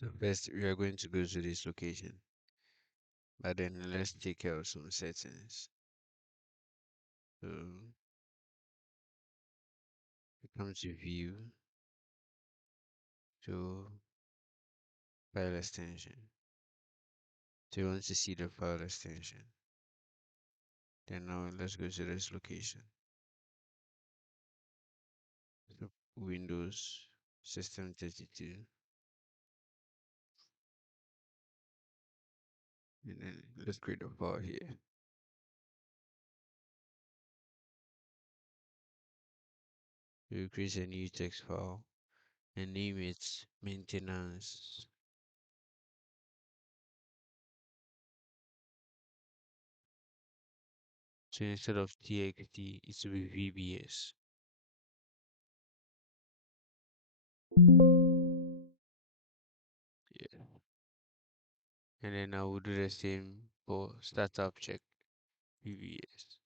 So first, we are going to go to this location, but then let's take care of some settings. So we come to view, to file extension. So you want to see the file extension. Then now let's go to this location. So Windows System 32, and then let's create a file here. We will create a new text file and name it maintenance. So instead of txt, it will be VBS. Yeah. And then I will do the same for startup check VBS.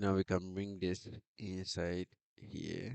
Now we can bring this inside here.